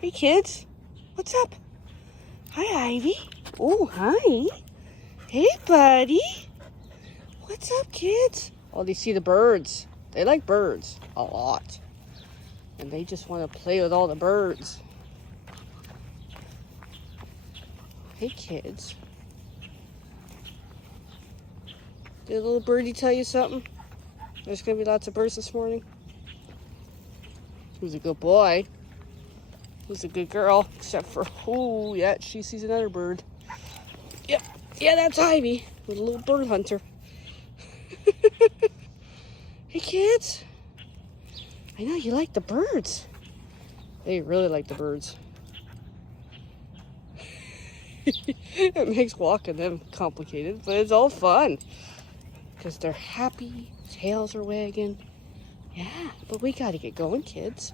Hey, kids. What's up? Hi, Ivy. Oh, hi. Hey, buddy. What's up, kids? Oh, they see the birds. They like birds a lot. And they just want to play with all the birds. Hey, kids. Did a little birdie tell you something? There's going to be lots of birds this morning. Who's a good boy? Who's a good girl? Except for, oh, yeah, she sees another bird. Yep. Yeah, that's Ivy with a little bird hunter. Hey, kids. I know you like the birds. They really like the birds. It makes walking them complicated, but it's all fun. Because they're happy, tails are wagging. Yeah, but we got to get going, kids.